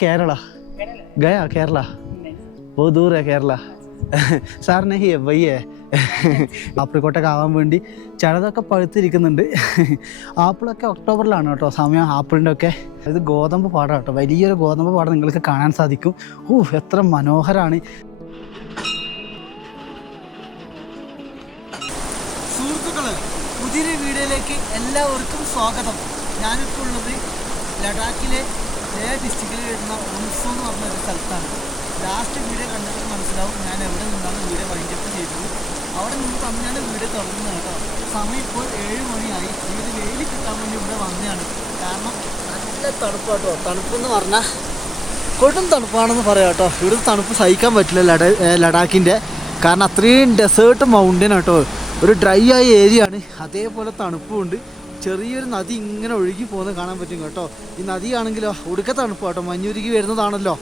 केरला गया केरला बहुत दूर है केरला സാർ നെഹി വയ്യ ആപ്രിക്കോട്ടൊക്കെ ആവാൻ വേണ്ടി ചിലതൊക്കെ പഴുത്തിരിക്കുന്നുണ്ട്. ആപ്പിളൊക്കെ ഒക്ടോബറിലാണ് കേട്ടോ സമയം ആപ്പിളിൻ്റെ ഒക്കെ. ഇത് ഗോതമ്പ് പാടം കേട്ടോ, വലിയൊരു ഗോതമ്പ് പാടം നിങ്ങൾക്ക് കാണാൻ സാധിക്കും. എത്ര മനോഹരമാണ്. സുഹൃത്തുക്കളെ, പുതിയൊരു വീഡിയോയിലേക്ക് എല്ലാവർക്കും സ്വാഗതം. ഞാനിപ്പോൾ ഉള്ളത് ലഡാക്കിലെ ലേ ഡിസ്ട്രിക്റ്റിൽ വരുന്ന ഉത്സവം എന്ന് പറഞ്ഞ ഒരു സ്ഥലത്താണ്. ലാസ്റ്റ് വീഡിയോ കണ്ടിട്ട് മനസ്സിലാവും ഞാൻ എവിടെ നിന്നാണ് വീഡിയോ വൈൻഡപ്പ് ചെയ്തത്. അവിടെ നിന്ന് തന്നെയാണ് വീഡിയോ തുടങ്ങുന്നത് കേട്ടോ. സമയം ഇപ്പോൾ 7 മണിയായി. ഈ ഒരു വെയിൽ കിട്ടാൻ വേണ്ടി ഇവിടെ വന്നതാണ്. കാരണം നല്ല തണുപ്പ് കേട്ടോ. തണുപ്പെന്ന് പറഞ്ഞാൽ കൊടും തണുപ്പാണെന്ന് പറയാം കേട്ടോ. ഇവിടുത്തെ തണുപ്പ് സഹിക്കാൻ പറ്റില്ല ലഡാക്കിൻ്റെ. കാരണം അത്രയും ഡെസേർട്ട് മൗണ്ടൻ കേട്ടോ. ഒരു ഡ്രൈ ആയ ഏരിയ ആണ്, അതേപോലെ തണുപ്പുമുണ്ട്. ചെറിയൊരു നദി ഇങ്ങനെ ഒഴുകി പോകുന്നത് കാണാൻ പറ്റും കേട്ടോ. ഈ നദിയാണെങ്കിലോ ഒടുക്ക തണുപ്പ് കേട്ടോ, മഞ്ഞുരുകി വരുന്നതാണല്ലോ.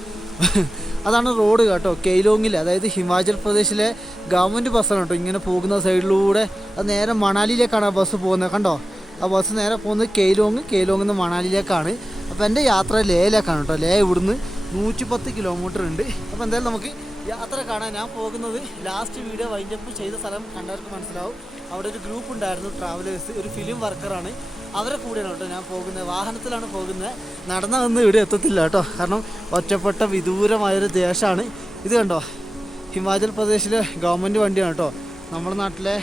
അതാണ് റോഡ് കേട്ടോ. കെയ്ലോങ്ങിൽ, അതായത് ഹിമാചൽ പ്രദേശിലെ ഗവൺമെൻറ് ബസ്സാണ് കേട്ടോ. ഇങ്ങനെ പോകുന്ന സൈഡിലൂടെ അത് നേരെ മണാലിയിലേക്കാണ് ആ ബസ് പോകുന്നത്. കണ്ടോ, ആ ബസ് നേരെ പോകുന്നത് കെയ്ലോങ്ങിൽ നിന്ന് മണാലിയിലേക്കാണ്. അപ്പോൾ എൻ്റെ യാത്ര ലേയിലേക്കാണ് കേട്ടോ. ലേ ഇവിടുന്ന് 110 കിലോമീറ്റർ ഉണ്ട്. അപ്പോൾ എന്തായാലും നമുക്ക് യാത്ര കാണാൻ. ഞാൻ പോകുന്നത് ലാസ്റ്റ് വീഡിയോ വൈൻഡപ്പ് ചെയ്ത സ്ഥലം കണ്ടവർക്ക് മനസ്സിലാവും. അവിടെ ഒരു ഗ്രൂപ്പ് ഉണ്ടായിരുന്നു, ട്രാവലേഴ്സ്, ഒരു ഫിലിം വർക്കറാണ്. അവരെ കൂടെയാണ് കേട്ടോ ഞാൻ പോകുന്നത്. വാഹനത്തിലാണ് പോകുന്നത്. നടന്നതൊന്നും ഇവിടെ എത്തത്തില്ല കേട്ടോ. കാരണം ഒറ്റപ്പെട്ട വിദൂരമായൊരു ദേശമാണ് ഇത്. കണ്ടോ, ഹിമാചൽ പ്രദേശിലെ ഗവൺമെൻറ് വണ്ടിയാണ് കേട്ടോ. നമ്മുടെ നാട്ടിലെ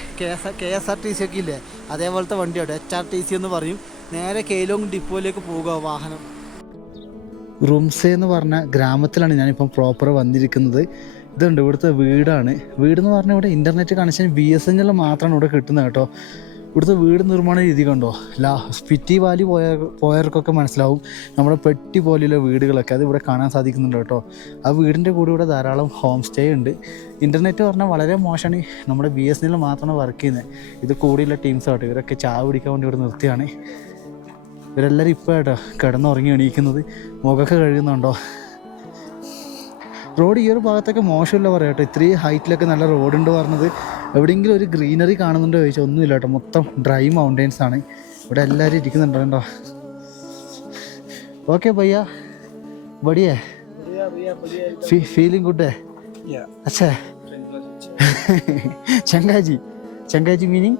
KSRTC ഒക്കെ ഇല്ലേ, അതേപോലത്തെ വണ്ടിയാണ്. HRTC എന്ന് പറയും. നേരെ കെയ്ലോങ് ഡിപ്പോയിലേക്ക് പോകുക വാഹനം. റുംസെ എന്ന് പറഞ്ഞ ഗ്രാമത്തിലാണ് ഞാനിപ്പം പ്രോപ്പർ വന്നിരിക്കുന്നത്. ഇതുണ്ട് ഇവിടുത്തെ വീടാണ്. വീടെന്ന് പറഞ്ഞാൽ ഇവിടെ ഇൻ്റർനെറ്റ് കണക്ഷൻ BSNL മാത്രമാണ് ഇവിടെ കിട്ടുന്നത് കേട്ടോ. ഇവിടുത്തെ വീട് നിർമ്മാണ രീതി കണ്ടോ. സ്പിറ്റി വാലി പോയവർക്കൊക്കെ മനസ്സിലാവും. നമ്മുടെ പെട്ടി പോലെയുള്ള വീടുകളൊക്കെ അത് ഇവിടെ കാണാൻ സാധിക്കുന്നുണ്ട് കേട്ടോ. ആ വീടിൻ്റെ കൂടെ ഇവിടെ ധാരാളം ഹോം സ്റ്റേ ഉണ്ട്. ഇൻ്റർനെറ്റ് പറഞ്ഞാൽ വളരെ മോശമാണ്. നമ്മുടെ BSNL മാത്രമാണ് വർക്ക് ചെയ്യുന്നത്. ഇത് കൂടിയുള്ള ടീംസ് കേട്ടോ. ഇവരൊക്കെ ചായ പിടിക്കാൻ വേണ്ടി ഇവിടെ നിർത്തിയാണ്. ഇവരെല്ലാവരും ഇപ്പോൾ കേട്ടോ കിടന്നുറങ്ങി എണീക്കുന്നത്. മുഖമൊക്കെ കഴുകുന്നുണ്ടോ. റോഡ് ഈ ഒരു ഭാഗത്തൊക്കെ മോശമില്ല പറയാം കേട്ടോ. ഇത്രയും ഹൈറ്റിലൊക്കെ നല്ല റോഡുണ്ട് പറഞ്ഞത്. എവിടെയെങ്കിലും ഒരു ഗ്രീനറി കാണുന്നുണ്ടോ ചോദിച്ചാൽ ഒന്നുമില്ല കേട്ടോ. മൊത്തം ഡ്രൈ മൗണ്ടെയ്ൻസ് ആണ്. ഇവിടെ എല്ലാവരും ഇരിക്കുന്നുണ്ടോ കേട്ടോ. ഓക്കെ ഭയ്യ, ബടിയേ ഫീലിംഗ് ഗുഡ് है? अच्छा ചങ്കാജി മീനിങ്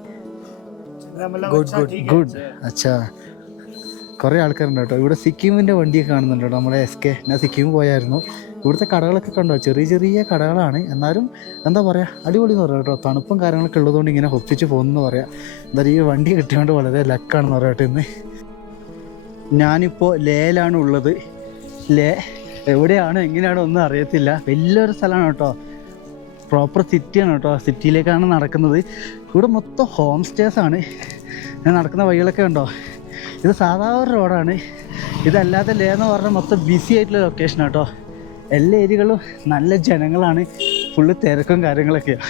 ഗുഡ്. അച്ഛാ, കുറേ ആൾക്കാരുണ്ട് കേട്ടോ. ഇവിടെ സിക്കിമിൻ്റെ വണ്ടിയൊക്കെ കാണുന്നുണ്ട് കേട്ടോ. നമ്മുടെ SK, ഞാൻ സിക്കിം പോയായിരുന്നു. ഇവിടുത്തെ കടകളൊക്കെ കണ്ടോ, ചെറിയ ചെറിയ കടകളാണ്. എന്നാലും എന്താ പറയുക, അടിപൊളി എന്ന് പറയാം കേട്ടോ. തണുപ്പും കാര്യങ്ങളൊക്കെ ഉള്ളതുകൊണ്ട് ഇങ്ങനെ ഒപ്പിച്ച് പോകുന്നു പറയാം. എന്തായാലും ഈ വണ്ടി കിട്ടിയോണ്ട് വളരെ ലക്കാണെന്ന് പറയട്ടെ. ഇന്ന് ഞാനിപ്പോൾ ലേയിലാണ് ഉള്ളത്. ലേ എവിടെയാണ് എങ്ങനെയാണോ ഒന്നും അറിയത്തില്ല. വലിയൊരു സ്ഥലമാണ് കേട്ടോ. പ്രോപ്പർ സിറ്റിയാണ് കേട്ടോ. സിറ്റിയിലേക്കാണ് നടക്കുന്നത്. ഇവിടെ മൊത്തം ഹോം സ്റ്റേസ് ആണ്. ഞാൻ നടക്കുന്ന വഴികളൊക്കെ ഉണ്ടോ. ഇത് സാധാരണ റോഡാണ്. ഇതല്ലാതെ ലേ എന്ന് പറഞ്ഞാൽ മൊത്തം ബിസി ആയിട്ടുള്ള ലൊക്കേഷൻ കേട്ടോ. എല്ലാ ഏരിയകളും നല്ല ജനങ്ങളാണ്. ഫുള്ള് തിരക്കും കാര്യങ്ങളൊക്കെയാണ്.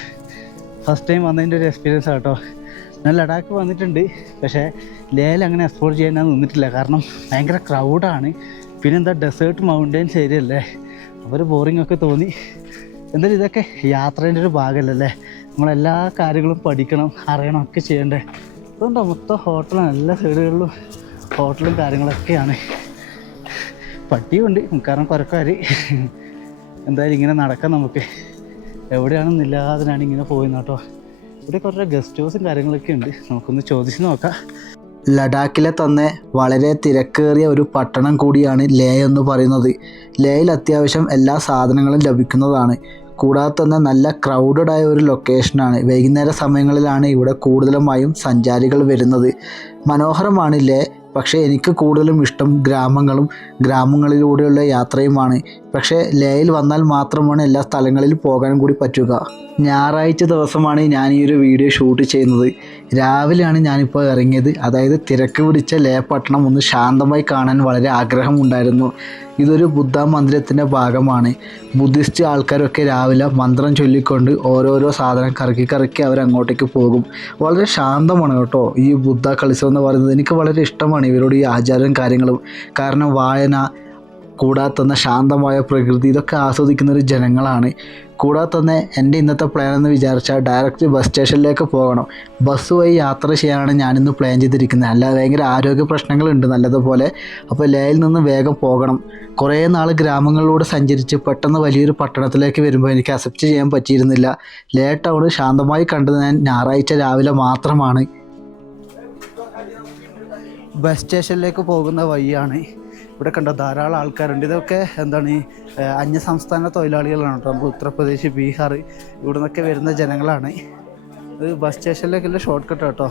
ഫസ്റ്റ് ടൈം വന്നതിൻ്റെ ഒരു എക്സ്പീരിയൻസ് കേട്ടോ. ഞാൻ ലഡാക്ക് വന്നിട്ടുണ്ട്, പക്ഷേ ലേയിൽ അങ്ങനെ എക്സ്പ്ലോർ ചെയ്യാൻ ഞാൻ നിന്നിട്ടില്ല. കാരണം ഭയങ്കര ക്രൗഡാണ്. പിന്നെന്താ ഡെസേർട്ട് മൗണ്ടെയ്ൻസ് ഏരിയ അല്ലേ, അവർ ബോറിംഗ് ഒക്കെ തോന്നി. എന്തായാലും ഇതൊക്കെ യാത്രേൻ്റെ ഒരു ഭാഗമല്ലേ. നമ്മളെല്ലാ കാര്യങ്ങളും പഠിക്കണം, അറിയണം, ഒക്കെ ചെയ്യണ്ടേ. അതുകൊണ്ടോ മൊത്തം ഹോട്ടലാണ്. എല്ലാ സൈഡുകളിലും ഹോട്ടലും കാര്യങ്ങളൊക്കെയാണ്. പട്ടിയുണ്ട്, കാരണം കുരക്കാർ. എന്തായാലും ഇങ്ങനെ നടക്കാം നമുക്ക്. എവിടെയാണെന്നില്ലാതിനാണ് ഇങ്ങനെ പോയിന്ന് കേട്ടോ. ഇവിടെ കുറേ ഗസ്റ്റ് ഹൗസും കാര്യങ്ങളൊക്കെ ഉണ്ട്. നമുക്കൊന്ന് ചോദിച്ച് നോക്കാം. ലഡാക്കിലെ തന്നെ വളരെ തിരക്കേറിയ ഒരു പട്ടണം കൂടിയാണ് ലേ എന്ന് പറയുന്നത്. ലേയിൽ അത്യാവശ്യം എല്ലാ സാധനങ്ങളും ലഭിക്കുന്നതാണ്. കൂടാതെ തന്നെ നല്ല ക്രൗഡഡ് ആയ ഒരു ലൊക്കേഷനാണ്. വൈകുന്നേര സമയങ്ങളിലാണ് ഇവിടെ കൂടുതലുമായും സഞ്ചാരികൾ വരുന്നത്. മനോഹരമാണ് ലേ. പക്ഷേ എനിക്ക് കൂടുതലും ഇഷ്ടം ഗ്രാമങ്ങളിലൂടെയുള്ള യാത്രയുമാണ്. പക്ഷേ ലേയിൽ വന്നാൽ മാത്രമാണ് എല്ലാ സ്ഥലങ്ങളിലും പോകാനും കൂടി പറ്റുക. ഞായറാഴ്ച ദിവസമാണ് ഞാൻ ഈ ഒരു വീഡിയോ ഷൂട്ട് ചെയ്യുന്നത്. രാവിലെയാണ് ഞാനിപ്പോൾ ഇറങ്ങിയത്. അതായത് തിരക്ക് പിടിച്ച ലേ പട്ടണം ഒന്ന് ശാന്തമായി കാണാൻ വളരെ ആഗ്രഹമുണ്ടായിരുന്നു. ഇതൊരു ബുദ്ധ മന്ദിരത്തിൻ്റെ ഭാഗമാണ്. ബുദ്ധിസ്റ്റ് ആൾക്കാരൊക്കെ രാവിലെ മന്ത്രം ചൊല്ലിക്കൊണ്ട് ഓരോരോ സാധനം കറക്കി അവരങ്ങോട്ടേക്ക് പോകും. വളരെ ശാന്തമാണ് കേട്ടോ ഈ ബുദ്ധ കളിസം എന്ന് പറയുന്നത്. എനിക്ക് വളരെ ഇഷ്ടമാണ് ഇവരുടെ ഈ ആചാരം കാര്യങ്ങളും. കാരണം വായന, കൂടാതെ തന്നെ ശാന്തമായ പ്രകൃതി ഇതൊക്കെ ആസ്വദിക്കുന്ന ഒരു ജനങ്ങളാണ്. കൂടാതെ തന്നെ എൻ്റെ ഇന്നത്തെ പ്ലാൻ എന്ന് വിചാരിച്ചാൽ ഡയറക്റ്റ് ബസ് സ്റ്റേഷനിലേക്ക് പോകണം. ബസ് വഴി യാത്ര ചെയ്യാനാണ് ഞാനിന്ന് പ്ലാൻ ചെയ്തിരിക്കുന്നത്. അല്ലാതെ ഭയങ്കര ആരോഗ്യ പ്രശ്നങ്ങളുണ്ട് നല്ലതുപോലെ. അപ്പോൾ ലേയിൽ നിന്ന് വേഗം പോകണം. കുറേ നാൾ ഗ്രാമങ്ങളിലൂടെ സഞ്ചരിച്ച് പെട്ടെന്ന് വലിയൊരു പട്ടണത്തിലേക്ക് വരുമ്പോൾ എനിക്ക് അക്സെപ്റ്റ് ചെയ്യാൻ പറ്റിയിരുന്നില്ല. ലേ ടൗൺ ശാന്തമായി കണ്ടത് ഞാൻ ഞായറാഴ്ച രാവിലെ മാത്രമാണ്. ബസ് സ്റ്റേഷനിലേക്ക് പോകുന്ന വഴിയാണ്. ഇവിടെ കണ്ട ധാരാളം ആൾക്കാരുണ്ട്. ഇതൊക്കെ എന്താണ് അന്യസംസ്ഥാന തൊഴിലാളികളാണ് കേട്ടോ. നമുക്ക് ഉത്തർപ്രദേശ്, ബീഹാർ ഇവിടെ നിന്നൊക്കെ വരുന്ന ജനങ്ങളാണ്. ഇത് ബസ് സ്റ്റേഷനിലേക്കുള്ള ഷോർട്ട് കട്ട് കേട്ടോ.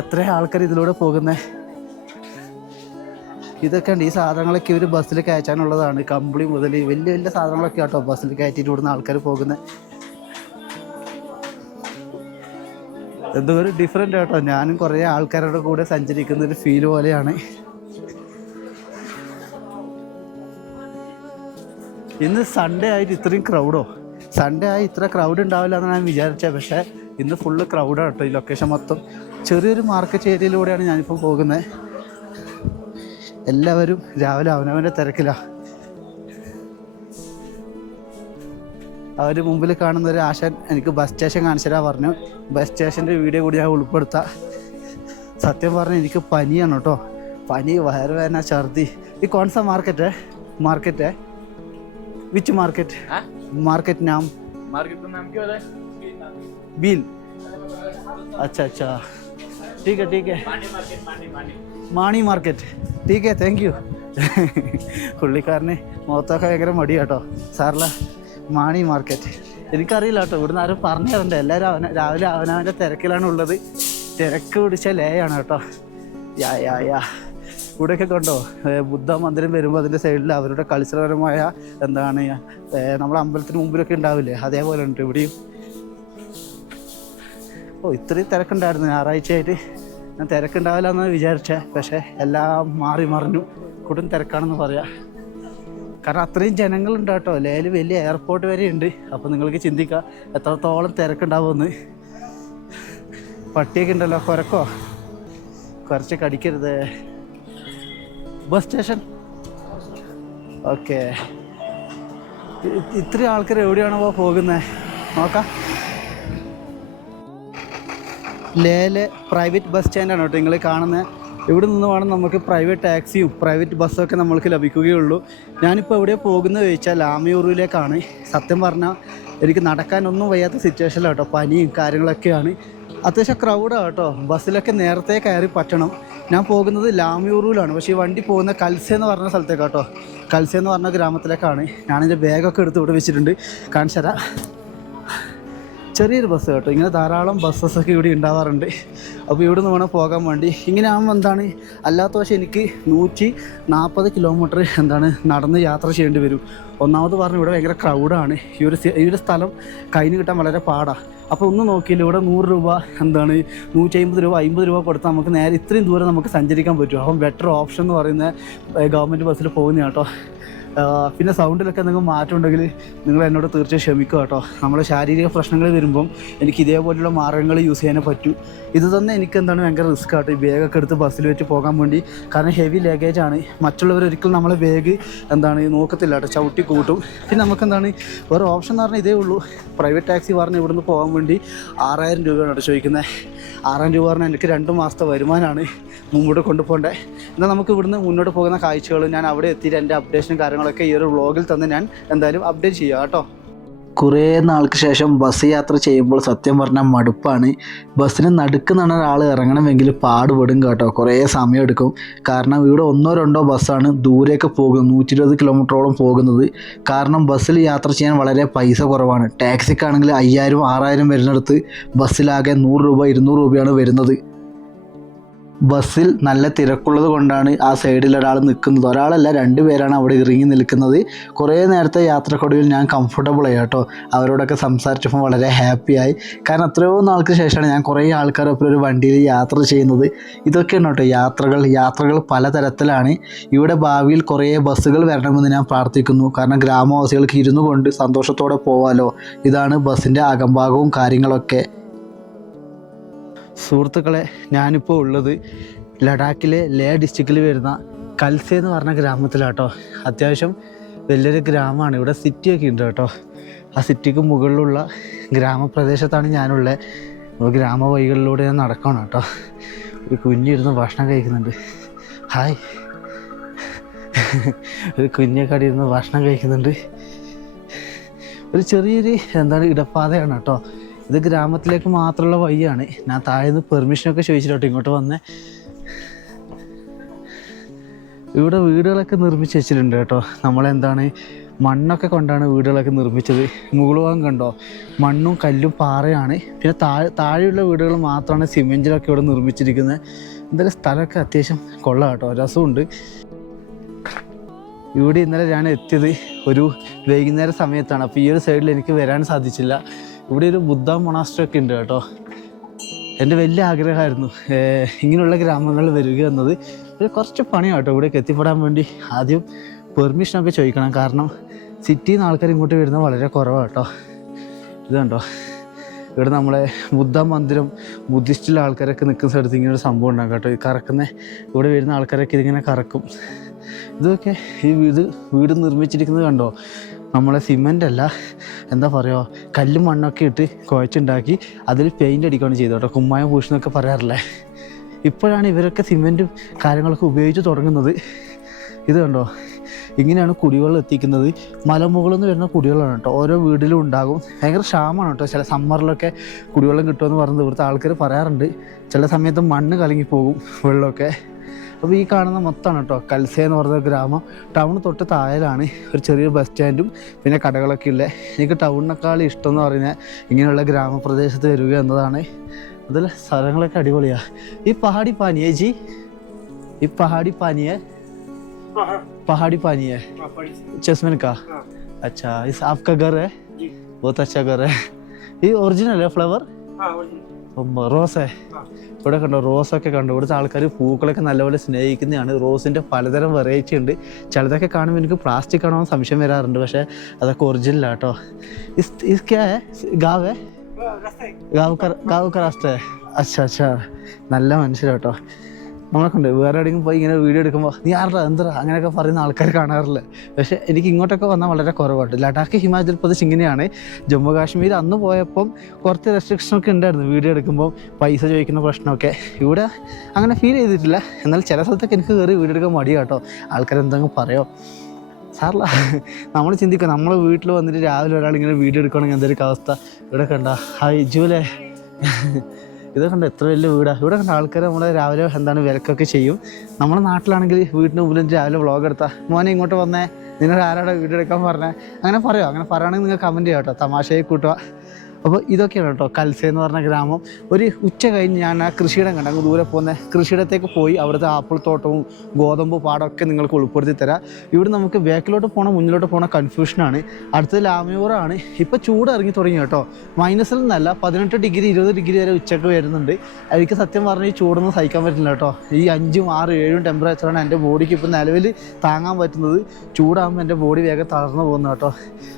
എത്ര ആൾക്കാർ ഇതിലൂടെ പോകുന്നത്. ഇതൊക്കെ ഉണ്ട്. ഈ സാധനങ്ങളൊക്കെ ഇവർ ബസ്സിൽ കയറ്റാനുള്ളതാണ്. കമ്പിളി മുതൽ വലിയ വലിയ സാധനങ്ങളൊക്കെ കേട്ടോ ബസ്സിൽ കയറ്റിയിട്ട് ഇവിടുന്ന് ആൾക്കാർ പോകുന്നത്. എന്തോ ഒരു ഡിഫറെൻ്റ് കേട്ടോ. ഞാനും കുറേ ആൾക്കാരുടെ കൂടെ സഞ്ചരിക്കുന്ന ഒരു ഫീൽ പോലെയാണ്. ഇന്ന് സൺഡേ ആയിട്ട് ഇത്രയും ക്രൗഡോ? സൺഡേ ആയി ഇത്ര ക്രൗഡ് ഉണ്ടാവില്ല എന്നാണ് ഞാൻ വിചാരിച്ചത്. പക്ഷേ ഇന്ന് ഫുള്ള് ക്രൗഡാണ് കേട്ടോ. ഈ ലൊക്കേഷൻ മൊത്തം ചെറിയൊരു മാർക്കറ്റ് ഏരിയയിലൂടെയാണ് ഞാനിപ്പോൾ പോകുന്നത്. എല്ലാവരും രാവിലെ അവനവൻ്റെ തിരക്കിലാണ്. അവർ മുമ്പിൽ കാണുന്ന ഒരു ആശാൻ എനിക്ക് ബസ് സ്റ്റേഷൻ കാണിച്ചു തരാൻ പറഞ്ഞു. ബസ് സ്റ്റേഷൻ്റെ വീഡിയോ കൂടി ഞാൻ ഉൾപ്പെടുത്താം. സത്യം പറഞ്ഞാൽ എനിക്ക് പനിയാണ് കേട്ടോ. പനി, വയറുവേദന, ഛർദി. ഈ കോൺസ മാർക്കറ്റ് विच मार्केट नाम का नाम क्या है? बील। अच्छा ठीक है മാണി മാർക്കറ്റ്. ठीक है, താങ്ക് യു. പുള്ളിക്കാരന് മൊത്തമൊക്കെ ഭയങ്കര മടി കേട്ടോ. സാറില്ല മാണി മാർക്കറ്റ് എനിക്കറിയില്ല കേട്ടോ. ഇവിടുന്ന് ആരും പറഞ്ഞു തരണ്ടേ. എല്ലാവരും രാവിലെ അവനവൻ്റെ തിരക്കിലാണ് ഉള്ളത്. തിരക്ക് പിടിച്ച ലേയാണ് കേട്ടോ. യാ ഇവിടെയൊക്കെ കണ്ടോ ബുദ്ധ മന്ദിരം വരുമ്പോൾ അതിൻ്റെ സൈഡിൽ അവരുടെ കൾച്ചറൽപരമായ എന്താണ് നമ്മളെ അമ്പലത്തിന് മുമ്പിലൊക്കെ ഉണ്ടാവില്ലേ, അതേപോലെ ഉണ്ട് ഇവിടെയും. ഇത്രയും തിരക്കുണ്ടായിരുന്നു ഞായറാഴ്ചയായിട്ട്. ഞാൻ തിരക്കുണ്ടാവില്ല എന്നാണ് വിചാരിച്ചത്. പക്ഷേ എല്ലാം മാറി മറിഞ്ഞു. കൊടും തിരക്കാണെന്ന് പറയാം. കാരണം അത്രയും ജനങ്ങളുണ്ട് കേട്ടോ. ലേയിൽ വലിയ എയർപോർട്ട് വരെ ഉണ്ട്. അപ്പോൾ നിങ്ങൾക്ക് ചിന്തിക്കാം എത്രത്തോളം തിരക്കുണ്ടാവുമെന്ന്. പട്ടിയൊക്കെ ഉണ്ടല്ലോ, കുറച്ച് കടിക്കരുത്. Bus station okay. ഇത്രയും ആൾക്കാർ എവിടെയാണോ പോകുന്നത് നോക്കാം. ലേയിലെ പ്രൈവറ്റ് ബസ് സ്റ്റാൻഡാണ് കേട്ടോ നിങ്ങൾ കാണുന്നത്. ഇവിടെ നിന്ന് വേണം നമുക്ക് പ്രൈവറ്റ് ടാക്സിയും പ്രൈവറ്റ് ബസ്സൊക്കെ നമ്മൾക്ക് ലഭിക്കുകയുള്ളൂ. ഞാനിപ്പോൾ എവിടെയാണ് പോകുന്നത് ചോദിച്ചാൽ ലാമയൂറിലേക്കാണ്. സത്യം പറഞ്ഞാൽ എനിക്ക് നടക്കാനൊന്നും വയ്യാത്ത സിറ്റുവേഷനിലാണ് കേട്ടോ. പനിയും കാര്യങ്ങളൊക്കെയാണ്. അത്യാവശ്യം ക്രൗഡാണ് കേട്ടോ. ബസ്സിലൊക്കെ നേരത്തെ കയറി പറ്റണം. ഞാൻ പോകുന്നത് ലാമയൂറിലാണ്. പക്ഷേ ഈ വണ്ടി പോകുന്ന കൽസ എന്ന് പറഞ്ഞ സ്ഥലത്തേക്ക് കേട്ടോ. കൽസ എന്ന് പറഞ്ഞ ഗ്രാമത്തിലേക്കാണ്. ഞാനെൻ്റെ ബാഗൊക്കെ എടുത്ത് ഇവിടെ വെച്ചിട്ടുണ്ട്, കാണിച്ചു തരാം. ചെറിയൊരു ബസ് കേട്ടോ. ഇങ്ങനെ ധാരാളം ബസ്സൊക്കെ ഇവിടെ ഉണ്ടാവാറുണ്ട്. അപ്പോൾ ഇവിടെ നിന്ന് വേണം പോകാൻ വേണ്ടി. ഇങ്ങനെ ആകുമ്പോൾ എന്താണ് അല്ലാത്ത പക്ഷേ എനിക്ക് 140 കിലോമീറ്റർ നടന്ന് യാത്ര ചെയ്യേണ്ടി വരും. ഒന്നാമത് പറഞ്ഞ് ഇവിടെ ഭയങ്കര ക്രൗഡാണ്. ഈ ഒരു സ്ഥലം കയ്യിൽ കിട്ടാൻ വളരെ പാടാണ്. അപ്പോൾ ഒന്നും നോക്കിയില്ല. ഇവിടെ 100 രൂപ 150 രൂപ 50 രൂപ കൊടുത്താൽ നമുക്ക് നേരെ ഇത്രയും ദൂരം നമുക്ക് സഞ്ചരിക്കാൻ പറ്റും. അപ്പം ബെറ്റർ ഓപ്ഷൻ എന്ന് പറയുന്നത് ഗവൺമെൻറ് ബസ്സിൽ പോകുന്ന കേട്ടോ. പിന്നെ സൗണ്ടിലൊക്കെ എന്തെങ്കിലും മാറ്റം ഉണ്ടെങ്കിൽ നിങ്ങൾ എന്നോട് തീർച്ചയായും ക്ഷമിക്കുക കേട്ടോ. നമ്മുടെ ശാരീരിക പ്രശ്നങ്ങൾ വരുമ്പം എനിക്ക് ഇതേപോലെയുള്ള മാർഗ്ഗങ്ങൾ യൂസ് ചെയ്യാനേ പറ്റൂ. ഇത് തന്നെ എനിക്ക് ഭയങ്കര റിസ്ക് ആട്ടോ ഈ ബാഗൊക്കെ എടുത്ത് ബസ്സിൽ വെച്ച് പോകാൻ വേണ്ടി. കാരണം ഹെവി ലഗേജാണ്. മറ്റുള്ളവരൊരിക്കലും നമ്മളെ ബാഗ് നോക്കത്തില്ല കേട്ടോ, ചവിട്ടി കൂട്ടും. പിന്നെ നമുക്ക് വേറെ ഓപ്ഷൻ എന്ന് പറഞ്ഞാൽ ഇതേ ഉള്ളൂ. പ്രൈവറ്റ് ടാക്സി പറഞ്ഞ് ഇവിടുന്ന് പോകാൻ വേണ്ടി 6000 രൂപയാണ് കേട്ടോ ചോദിക്കുന്നത്. 6000 രൂപ പറഞ്ഞാൽ എനിക്ക് 2 മാസത്തെ വരുമാനമാണ് മുമ്പോട്ട് കൊണ്ടുപോകേണ്ടത്. എന്നാൽ നമുക്ക് ഇവിടുന്ന് മുന്നോട്ട് പോകുന്ന കാഴ്ചകളും ഞാൻ അവിടെ എത്തിയിട്ട് എൻ്റെ അപ്ഡേഷനും കാര്യങ്ങളൊക്കെ ഈ ഒരു വ്ളോഗിൽ തന്നെ ഞാൻ എന്തായാലും അപ്ഡേറ്റ് ചെയ്യാം കേട്ടോ. കുറേ നാൾക്ക് ശേഷം ബസ് യാത്ര ചെയ്യുമ്പോൾ സത്യം പറഞ്ഞാൽ മടുപ്പാണ്. ബസ്സിന് നടുക്കുന്നാണ് ഒരാൾ ഇറങ്ങണമെങ്കിൽ പാടുപെടും കേട്ടോ. കുറേ സമയം എടുക്കും. കാരണം ഇവിടെ 1-2 ബസ്സാണ് ദൂരേക്ക് പോകുന്നത്, 120 കിലോമീറ്ററോളം പോകുന്നത്. കാരണം ബസ്സിൽ യാത്ര ചെയ്യാൻ വളരെ പൈസ കുറവാണ്. ടാക്സിക്കാണെങ്കിൽ 5000-6000 വരുന്നിടത്ത് ബസ്സിലാകെ 100 രൂപ 200 രൂപയാണ് വരുന്നത്. ബസ്സിൽ നല്ല തിരക്കുള്ളത് കൊണ്ടാണ് ആ സൈഡിൽ ഒരാൾ നിൽക്കുന്നത്. ഒരാളല്ല, 2 പേരാണ് അവിടെ ഇറങ്ങി നിൽക്കുന്നത്. കുറേ നേരത്തെ യാത്രക്കൊടുവിൽ ഞാൻ കംഫർട്ടബിൾ ആയി കേട്ടോ. അവരോടൊക്കെ സംസാരിച്ചപ്പോൾ വളരെ ഹാപ്പിയായി. കാരണം എത്രയോ നാൾക്ക് ശേഷമാണ് ഞാൻ കുറേ ആൾക്കാരൊപ്പം ഒരു വണ്ടിയിൽ യാത്ര ചെയ്യുന്നത്. ഇതൊക്കെയാണ് കേട്ടോ യാത്രകൾ പലതരത്തിലാണ്. ഇവിടെ ഭാവിയിൽ കുറേ ബസ്സുകൾ വരണമെന്ന് ഞാൻ പ്രാർത്ഥിക്കുന്നു. കാരണം ഗ്രാമവാസികൾക്ക് ഇരുന്നു കൊണ്ട് സന്തോഷത്തോടെ പോവാലോ. ഇതാണ് ബസ്സിൻ്റെ അകംഭാഗവും കാര്യങ്ങളൊക്കെ. സുഹൃത്തുക്കളെ, ഞാനിപ്പോൾ ഉള്ളത് ലഡാക്കിലെ ലേ ഡിസ്ട്രിക്റ്റിൽ വരുന്ന കൽസ എന്ന് പറഞ്ഞ ഗ്രാമത്തിലാട്ടോ. അത്യാവശ്യം വലിയൊരു ഗ്രാമമാണ്. ഇവിടെ സിറ്റിയൊക്കെ ഉണ്ട് കേട്ടോ. ആ സിറ്റിക്ക് മുകളിലുള്ള ഗ്രാമപ്രദേശത്താണ് ഞാനുള്ളത്. ഗ്രാമ വഴികളിലൂടെ ഞാൻ നടക്കണം കേട്ടോ. ഒരു കുഞ്ഞിരുന്ന് ഭക്ഷണം കഴിക്കുന്നുണ്ട്. ഹായ്. ഒരു കുഞ്ഞൊക്കെ ഇരുന്ന് ഭക്ഷണം കഴിക്കുന്നുണ്ട്. ഒരു ചെറിയൊരു ഇടപ്പാതയാണ് കേട്ടോ. ഇത് ഗ്രാമത്തിലേക്ക് മാത്രമുള്ള വഴിയാണ്. ഞാൻ താഴെ നിന്ന് പെർമിഷനൊക്കെ ചോദിച്ചിട്ടോ ഇങ്ങോട്ട് വന്നേ. ഇവിടെ വീടുകളൊക്കെ നിർമ്മിച്ച് വെച്ചിട്ടുണ്ട് കേട്ടോ. മണ്ണൊക്കെ കൊണ്ടാണ് വീടുകളൊക്കെ നിർമ്മിച്ചത്. മുകൾ ഭാഗം കണ്ടോ, മണ്ണും കല്ലും പാറയാണ്. പിന്നെ താഴെയുള്ള വീടുകൾ മാത്രമാണ് സിമെൻറ്റിലൊക്കെ ഇവിടെ നിർമ്മിച്ചിരിക്കുന്നത്. എന്തായാലും സ്ഥലമൊക്കെ അത്യാവശ്യം കൊള്ളാം കേട്ടോ, രസമുണ്ട്. ഇവിടെ ഇന്നലെ ഞാൻ എത്തിയത് ഒരു വൈകുന്നേര സമയത്താണ്. അപ്പോൾ ഈ ഒരു സൈഡിൽ എനിക്ക് വരാൻ സാധിച്ചില്ല. ഇവിടെ ഒരു ബുദ്ധ മൊണാസ്ട്രി ഒക്കെ ഉണ്ട് കേട്ടോ. എൻ്റെ വലിയ ആഗ്രഹമായിരുന്നു ഇങ്ങനെയുള്ള ഗ്രാമങ്ങളിൽ വരിക എന്നത്. ഒരു കുറച്ച് പണിയാണ് കേട്ടോ ഇവിടേക്ക് എത്തിപ്പെടാൻ വേണ്ടി. ആദ്യം പെർമിഷനൊക്കെ ചോദിക്കണം, കാരണം സിറ്റിയിൽ നിന്ന് ആൾക്കാർ ഇങ്ങോട്ട് വരുന്നത് വളരെ കുറവാണ് കേട്ടോ. ഇത് കണ്ടോ, ഇവിടെ നമ്മളെ ബുദ്ധ മന്ദിരം, ബുദ്ധിസ്റ്റിലെ ആൾക്കാരൊക്കെ നിൽക്കുന്ന സ്ഥലത്ത് ഇങ്ങനെ ഒരു സംഭവം ഉണ്ടാകും കേട്ടോ. ഈ ഇവിടെ വരുന്ന ആൾക്കാരൊക്കെ ഇതിങ്ങനെ കറക്കും. ഇതൊക്കെ ഈ വീട് നിർമ്മിച്ചിരിക്കുന്നത് കണ്ടോ, നമ്മളെ സിമെൻ്റ് അല്ല, എന്താ പറയുക, കല്ലും മണ്ണൊക്കെ ഇട്ട് കുഴച്ചുണ്ടാക്കി അതിൽ പെയിൻ്റ് അടിക്കുകയാണ് ചെയ്തത് കേട്ടോ. കുമ്മായം പൂശെന്നൊക്കെ പറയാറില്ലേ. ഇപ്പോഴാണ് ഇവരൊക്കെ സിമെൻറ്റും കാര്യങ്ങളൊക്കെ ഉപയോഗിച്ച് തുടങ്ങുന്നത്. ഇത് കണ്ടോ, ഇങ്ങനെയാണ് കുടിവെള്ളം എത്തിക്കുന്നത്. മലമുകളിൽ നിന്ന് വരുന്ന കുടിവെള്ളമാണ് കേട്ടോ. ഓരോ വീട്ടിലും ഉണ്ടാകും. ഭയങ്കര ക്ഷാമമാണ് കേട്ടോ. ചില സമ്മറിലൊക്കെ കുടിവെള്ളം കിട്ടുമെന്ന് പറഞ്ഞത് ഇവിടുത്തെ ആൾക്കാർ പറയാറുണ്ട്. ചില സമയത്ത് മണ്ണ് കലങ്ങിപ്പോകും വെള്ളമൊക്കെ. അപ്പോൾ ഈ കാണുന്ന മൊത്തമാണ് കേട്ടോ കൽസ എന്ന് പറഞ്ഞ ഗ്രാമം. ടൗൺ തൊട്ട് താഴെയാണ്. ഒരു ചെറിയ ബസ് സ്റ്റാൻഡും പിന്നെ കടകളൊക്കെ ഉള്ളത്. എനിക്ക് ടൗണിനേക്കാൾ ഇഷ്ടം എന്ന് പറയുന്നത് ഇങ്ങനെയുള്ള ഗ്രാമപ്രദേശത്ത് വരിക എന്നതാണ്. അതിൽ സ്ഥലങ്ങളൊക്കെ അടിപൊളിയാണ്. ഈ പഹാടി പാനിയെ ജി, ഈ പഹാടി പാനിയെ पहाड़ी पानी है चश्मे का। अच्छा, इस आपका घर है? बहुत अच्छा घर है. ये ओरिजिनल है फ्ലവർ? റോസ് है. ഇവിടെ കണ്ടോ, റോസൊക്കെ കണ്ടോ. ഇവിടുത്തെ ആൾക്കാർ പൂക്കളൊക്കെ നല്ലപോലെ സ്നേഹിക്കുന്നതാണ്. റോസിൻ്റെ പലതരം വെറൈറ്റി ഉണ്ട്. ചിലതൊക്കെ കാണുമ്പോൾ എനിക്ക് പ്ലാസ്റ്റിക് ആണോ എന്ന് സംശയം വരാറുണ്ട്, പക്ഷേ അതൊക്കെ ഒറിജിനലാണ് കേട്ടോ. ഗാവ് ഗാവ് കാ രാസ്ത है. अच्छा अच्छा, നല്ല മനുഷ്യരാട്ടോ. നമ്മളൊക്കെ ഉണ്ട് വേറെ എവിടെയെങ്കിലും പോയി ഇങ്ങനെ വീഡിയോ എടുക്കുമ്പോൾ നീ ആരുടെ എന്താ അങ്ങനെയൊക്കെ പറയുന്ന ആൾക്കാർ കാണാറില്ല. പക്ഷേ എനിക്ക് ഇങ്ങോട്ടൊക്കെ വന്നാൽ വളരെ കുറവായിട്ട്. ലഡാക്ക്, ഹിമാചൽ പ്രദേശ് ഇങ്ങനെയാണ്. ജമ്മു കാശ്മീർ അന്ന് പോയപ്പം കുറച്ച് റെസ്ട്രിക്ഷനൊക്കെ ഉണ്ടായിരുന്നു വീഡിയോ എടുക്കുമ്പോൾ, പൈസ ചോദിക്കുന്ന പ്രശ്നമൊക്കെ. ഇവിടെ അങ്ങനെ ഫീൽ ചെയ്തിട്ടില്ല. എന്നാൽ ചില സ്ഥലത്തൊക്കെ എനിക്ക് കയറി വീഡിയോ എടുക്കാൻ മടിയാട്ടോ. ആൾക്കാരെന്തെങ്കിലും പറയോ സാറില്ല. നമ്മൾ ചിന്തിക്കുക, നമ്മൾ വീട്ടിൽ വന്നിട്ട് രാവിലെ ഒരാൾ ഇങ്ങനെ വീഡിയോ എടുക്കുകയാണെങ്കിൽ എന്തൊരു അവസ്ഥ. ഇവിടെ കണ്ട ഹായ് ജൂലേ, ഇതൊക്കെ കണ്ട എത്ര വലിയ വീടാണ്. ഇവിടെ കണ്ട ആൾക്കാർ നമ്മളെ രാവിലെ വിലക്കൊക്കെ ചെയ്യും. നമ്മുടെ നാട്ടിലാണെങ്കിൽ വീടിന് മുമ്പിൽ രാവിലെ വ്ളോഗ് എടുത്താൽ മോനെ ഇങ്ങോട്ട് വന്നേ, നിങ്ങൾ ആരാടെ വീഡിയോ എടുക്കാൻ പറഞ്ഞേ, അങ്ങനെ പറയുമോ? അങ്ങനെ പറയുകയാണെങ്കിൽ നിങ്ങൾ കമൻറ്റ് ചെയ്യാം കേട്ടോ, തമാശയെ കൂട്ടുക. അപ്പോൾ ഇതൊക്കെയാണ് കേട്ടോ കൽസ എന്ന് പറഞ്ഞ ഗ്രാമം. ഒരു ഉച്ച കഴിഞ്ഞ് ഞാൻ ആ കൃഷിയിടം കണ്ട അങ്ങ് ദൂരെ പോകുന്ന കൃഷിയിടത്തേക്ക് പോയി അവിടുത്തെ ആപ്പിൾ തോട്ടവും ഗോതമ്പ് പാടമൊക്കെ നിങ്ങൾക്ക് ഉൾപ്പെടുത്തി തരാം. ഇവിടെ നമുക്ക് ബാക്കിലോട്ട് പോകണം മുന്നിലോട്ട് പോകണം കൺഫ്യൂഷനാണ്. അടുത്തത് ലാമയൂറാണ്. ഇപ്പോൾ ചൂട് ഇറങ്ങി തുടങ്ങി കേട്ടോ. മൈനസിൽ നിന്നല്ല, 18 ഡിഗ്രി 20 ഡിഗ്രി വരെ ഉച്ചക്ക് വരുന്നുണ്ട്. എനിക്ക് സത്യം പറഞ്ഞാൽ ഈ ചൂടൊന്നും സഹിക്കാൻ പറ്റില്ല കേട്ടോ. ഈ 5, 6, 7 ടെമ്പറേച്ചറാണ് എൻ്റെ ബോഡിക്ക് ഇപ്പോൾ നിലവിൽ താങ്ങാൻ പറ്റുന്നത്. ചൂടാകുമ്പോൾ എൻ്റെ ബോഡി വേഗം തളർന്നു പോകുന്നു കേട്ടോ.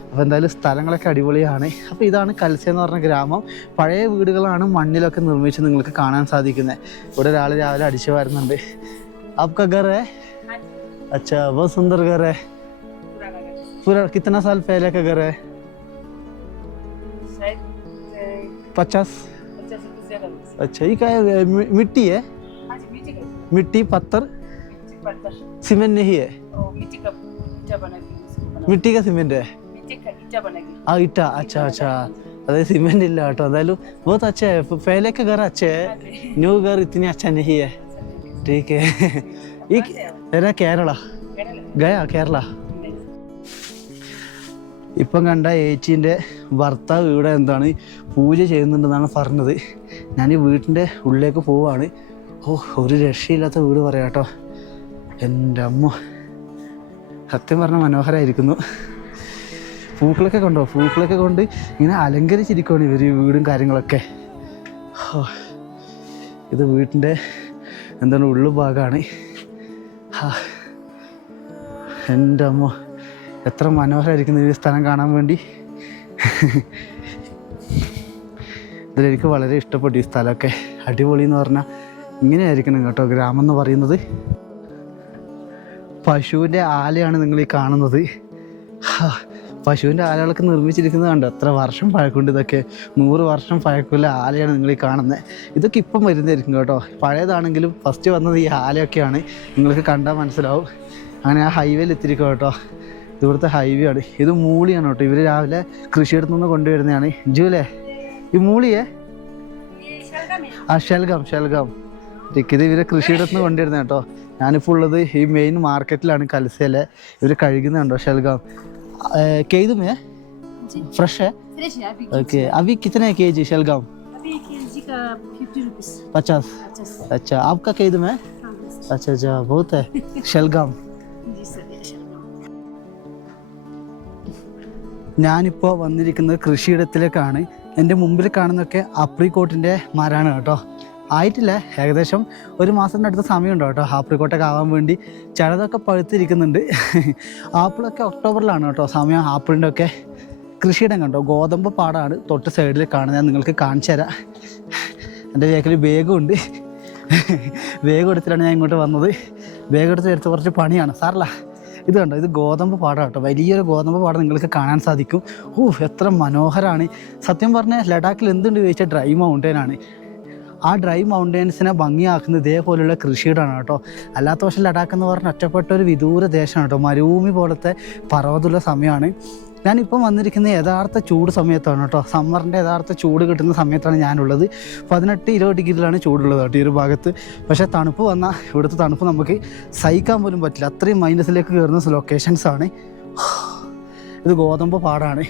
അപ്പോൾ എന്തായാലും സ്ഥലങ്ങളൊക്കെ അടിപൊളിയാണ്. അപ്പോൾ ഇതാണ് കൽസ എന്ന് പറഞ്ഞ ഗ്രാമം. പഴയ വീടുകളാണ് മണ്ണിലൊക്കെ നിർമ്മിച്ച് നിങ്ങൾക്ക് കാണാൻ സാധിക്കുന്നത്. ഇവിടെ ഒരാൾ രാവിലെ അടിച്ചു വരുന്നുണ്ട്. आपका घर है? अच्छा, बहुत सुंदर घर है. पूरा कितना साल पहले का घर है? 50. अच्छा, ये क्या है? मिट्टी है? मिट्टी पत्थर सीमेंट नहीं है? मिट्टी का सीमेंट है? हाँ ईटा. अच्छा अच्छा, अरे सीमेंट इल्ला കേട്ടോ. എന്തായാലും बहुत अच्छा है. पहले का घर अच्छा है, न्यू घर इतनी अच्छा नहीं है. ठीक है. ये मेरा केरला गया केरला. ഇപ്പം കണ്ട ഏച്ചീൻ്റെ ഭർത്താവ് ഇവിടെ പൂജ ചെയ്യുന്നുണ്ടെന്നാണ് പറഞ്ഞത്. ഞാൻ ഈ വീട്ടിൻ്റെ ഉള്ളിലേക്ക് പോവുകയാണ്. ഒരു രക്ഷയില്ലാത്ത വീട് പറയാം കേട്ടോ. എൻ്റെ അമ്മ, സത്യം പറഞ്ഞാൽ മനോഹരമായിരിക്കുന്നു. പൂക്കളൊക്കെ കണ്ടോ, പൂക്കളൊക്കെ കൊണ്ട് ഇങ്ങനെ അലങ്കരിച്ചിരിക്കുകയാണ് ഇവർ ഈ വീടും കാര്യങ്ങളൊക്കെ. ഇത് വീട്ടിൻ്റെ ഉള്ളു ഭാഗമാണ്. എൻ്റെ അമ്മ, എത്ര മനോഹരമായിരിക്കുന്നു ഈ സ്ഥലം കാണാൻ വേണ്ടി. ഇതിലെനിക്ക് വളരെ ഇഷ്ടപ്പെട്ടു ഈ സ്ഥലമൊക്കെ. അടിപൊളി എന്ന് പറഞ്ഞാൽ ഇങ്ങനെയായിരിക്കണം കേട്ടോ ഗ്രാമം എന്ന് പറയുന്നത്. പശുവിൻ്റെ ആലയാണ് നിങ്ങൾ ഈ കാണുന്നത്. പശുവിൻ്റെ ആലകളൊക്കെ നിർമ്മിച്ചിരിക്കുന്നത് കണ്ടോ, എത്ര വർഷം പഴക്കമുണ്ട്. ഇതൊക്കെ 100 വർഷം പഴക്കമുള്ള ആലയാണ് നിങ്ങൾ ഈ കാണുന്നത്. ഇതൊക്കെ ഇപ്പം വരുന്നതായിരിക്കും കേട്ടോ. പഴയതാണെങ്കിലും ഫസ്റ്റ് വന്നത് ഈ ആലയൊക്കെയാണ്. നിങ്ങൾക്ക് കണ്ടാൽ മനസ്സിലാവും. അങ്ങനെ ആ ഹൈവേയിൽ എത്തിയിരിക്കും കേട്ടോ. ഇവിടുത്തെ ഹൈവേ ആണ്. ഇത് മൂളിയാണ് കേട്ടോ. ഇവർ രാവിലെ കൃഷിയിടത്തു നിന്ന് കൊണ്ടുവരുന്നതാണ്. ജൂലേ ഈ മൂളിയേ ഷൽഗം ഇത് ഇവരെ കൃഷിയിടത്തു നിന്ന് കൊണ്ടുവരുന്നത് കേട്ടോ. ഞാനിപ്പോൾ ഉള്ളത് ഈ മെയിൻ മാർക്കറ്റിലാണ്, കൽസയിലെ. ഇവർ കഴുകുന്നുണ്ടോ ഷൽഗം. केजी में फ्रेश है? फ्रेश है अभी। ओके, अभी कितने केजी शलगम? अभी केजी का 50 रुपीस। 50। अच्छा, आपका केजी में? अच्छा अच्छा, बहुत है शलगम। जी सर, ये शलगम। ഞാനിപ്പോൾ വന്നിരിക്കുന്നത് കൃഷിയിടത്തിലേക്കാണ്. എൻ്റെ മുമ്പിൽ കാണുന്നതൊക്കെ ആപ്രിക്കോട്ടിൻ്റെ മരമാണ് കേട്ടോ. ആയിട്ടില്ല, ഏകദേശം 1 മാസത്തിൻ്റെ അടുത്ത സമയമുണ്ടോ കേട്ടോ ആപ്രിക്കോട്ടൊക്കെ ആവാൻ വേണ്ടി. ചിലതൊക്കെ പഴുത്തിരിക്കുന്നുണ്ട്. ആപ്പിളൊക്കെ ഒക്ടോബറിലാണ് കേട്ടോ സമയം. ആപ്പിളിൻ്റെ ഒക്കെ കൃഷിയിടം കണ്ടോ, ഗോതമ്പ് പാടമാണ് തൊട്ട് സൈഡിൽ കാണുന്നത്. ഞാൻ നിങ്ങൾക്ക് കാണിച്ചു തരാം. എൻ്റെ വേക്കിൽ ബാഗുണ്ട്. ബാഗ് എടുത്തിട്ടാണ് ഞാൻ ഇങ്ങോട്ട് വന്നത്. ബാഗ് എടുത്ത് കുറച്ച് പണിയാണ് സാറല്ല. ഇത് കണ്ടോ, ഇത് ഗോതമ്പ് പാടം കേട്ടോ. വലിയൊരു ഗോതമ്പ് പാടം നിങ്ങൾക്ക് കാണാൻ സാധിക്കും. എത്ര മനോഹരമാണ്. സത്യം പറഞ്ഞാൽ ലഡാക്കിൽ എന്തുണ്ട് ചോദിച്ചാൽ ഡ്രൈ മൗണ്ടൈനാണ്. ആ ഡ്രൈ മൗണ്ടൈൻസിനെ ഭംഗിയാക്കുന്നത് ഇതേപോലെയുള്ള കൃഷിയിടമാണ് കേട്ടോ. അല്ലാത്ത പക്ഷേ ലഡാക്ക് എന്ന് പറഞ്ഞാൽ ഒറ്റപ്പെട്ട ഒരു വിദൂര ദേശമാണ് കേട്ടോ. മരുഭൂമി പോലത്തെ പർവ്വതമുള്ള സമയമാണ്. ഞാനിപ്പം വന്നിരിക്കുന്നത് യഥാർത്ഥ ചൂട് സമയത്താണ് കേട്ടോ. സമ്മറിൻ്റെ യഥാർത്ഥ ചൂട് കിട്ടുന്ന സമയത്താണ് ഞാനുള്ളത്. 18-20 ഡിഗ്രിയിലാണ് ചൂടുള്ളത് കേട്ടോ ഈ ഒരു ഭാഗത്ത്. പക്ഷേ തണുപ്പ് വന്നാൽ ഇവിടുത്തെ തണുപ്പ് നമുക്ക് സഹിക്കാൻ പോലും പറ്റില്ല. അത്രയും മൈനസിലേക്ക് കയറുന്ന ലൊക്കേഷൻസാണ്. ഇത് ഗോതമ്പ് പാടാണ്.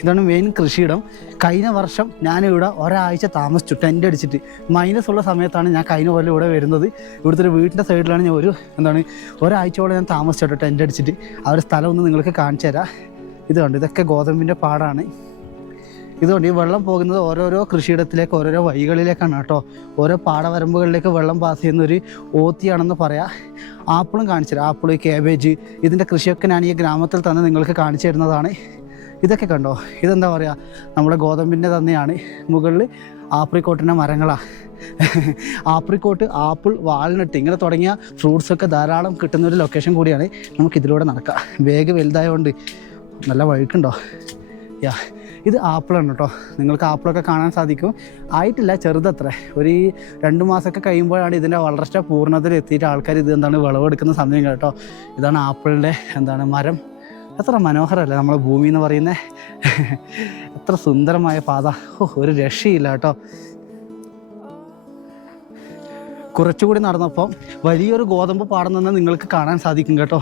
ഇതാണ് മെയിൻ കൃഷിയിടം. കഴിഞ്ഞ വർഷം ഞാനിവിടെ ഒരാഴ്ച താമസിച്ചു ടെൻ്റ് അടിച്ചിട്ട്. മൈനസ് ഉള്ള സമയത്താണ് ഞാൻ കഴിഞ്ഞ പോലെ ഇവിടെ വരുന്നത്. ഇവിടുത്തെ ഒരു വീട്ടിൻ്റെ സൈഡിലാണ് ഞാൻ ഒരാഴ്ചയോടെ ഞാൻ താമസിച്ചോട്ടോ ടെൻ്റ് അടിച്ചിട്ട്. ആ ഒരു സ്ഥലം ഒന്ന് നിങ്ങൾക്ക് കാണിച്ചു തരാം. ഇതുകൊണ്ട് ഇതൊക്കെ ഗോതമ്പിൻ്റെ പാടാണ്. ഇതുകൊണ്ട് ഈ വെള്ളം പോകുന്നത് ഓരോരോ കൃഷിയിടത്തിലേക്ക് ഓരോരോ വഴികളിലേക്കാണ് കേട്ടോ. ഓരോ പാടവരമ്പുകളിലേക്ക് വെള്ളം പാസ് ചെയ്യുന്നൊരു ഓത്തിയാണെന്ന് പറയാം. ആപ്പിളും കാണിച്ചു തരാം. ആപ്പിൾ, കാബേജ്, ഇതിൻ്റെ കൃഷിയൊക്കെ ഞാൻ ഈ ഗ്രാമത്തിൽ തന്നെ നിങ്ങൾക്ക് കാണിച്ചു തരുന്നതാണ്. ഇതൊക്കെ കണ്ടോ, ഇതെന്താ പറയുക, നമ്മുടെ ഗോതമ്പിൻ്റെ തന്നെയാണ്. മുകളിൽ ആപ്രിക്കോട്ടിൻ്റെ മരങ്ങളാണ്. ആപ്രിക്കോട്ട്, ആപ്പിൾ, വാൾനട്ട് ഇങ്ങനെ തുടങ്ങിയ ഫ്രൂട്ട്സൊക്കെ ധാരാളം കിട്ടുന്ന ഒരു ലൊക്കേഷൻ കൂടിയാണ്. നമുക്കിതിലൂടെ നടക്കാം. വേഗം വലുതായതുകൊണ്ട് നല്ല വഴുക്കുണ്ടോ. ഇത് ആപ്പിളാണ് കേട്ടോ. നിങ്ങൾക്ക് ആപ്പിളൊക്കെ കാണാൻ സാധിക്കും. ആയിട്ടില്ല, ചെറുതത്ര. ഒരു 2 മാസമൊക്കെ കഴിയുമ്പോഴാണ് ഇതിൻ്റെ വളർച്ച പൂർണ്ണത്തിൽ എത്തിയിട്ട് ആൾക്കാർ ഇത് വിളവെടുക്കുന്ന സമയം കേട്ടോ. ഇതാണ് ആപ്പിളിൻ്റെ മരം. എത്ര മനോഹരമല്ലേ നമ്മളെ ഭൂമി എന്ന് പറയുന്നത്. എത്ര സുന്ദരമായ പാത. ഒരു രക്ഷയില്ല കേട്ടോ. കുറച്ചുകൂടി നടന്നപ്പം വലിയൊരു ഗോതമ്പ് പാടം തന്നെ നിങ്ങൾക്ക് കാണാൻ സാധിക്കും കേട്ടോ.